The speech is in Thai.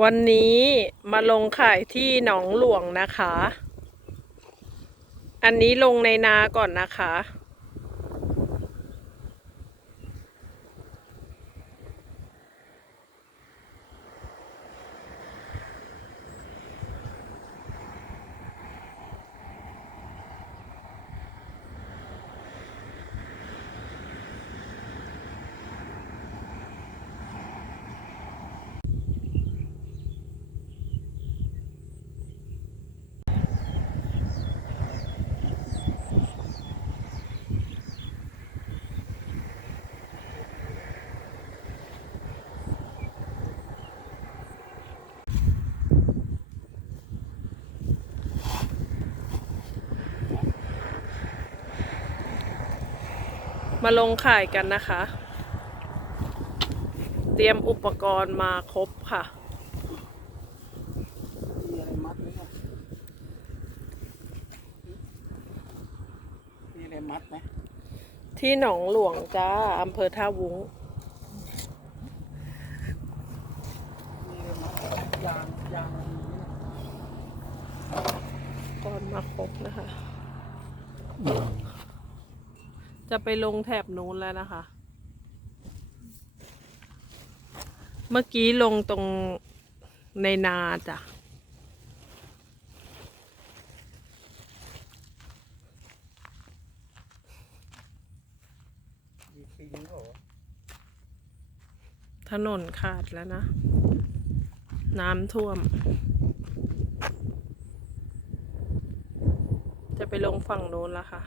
วันนี้มาลงขายที่หนองหลวงนะคะ อันนี้ลงในนาก่อนนะคะ มาลงขายกันนะคะ เตรียมอุปกรณ์มาครบค่ะมีอะไรมัดไหมเนี่ยมีอะไรมัดไหมที่หนองหลวงจ้าอำเภอท่าวุ้งมีอะไรมัดยางยางอะไรอย่างเงี้ยก่อนมาครบนะคะ จะไปลงแถบนู้นแล้วนะคะ เมื่อกี้ลงตรงในนาจ้ะ ถนนขาดแล้วนะ น้ำท่วม จะไปลงฝั่งโน้นแล้วค่ะ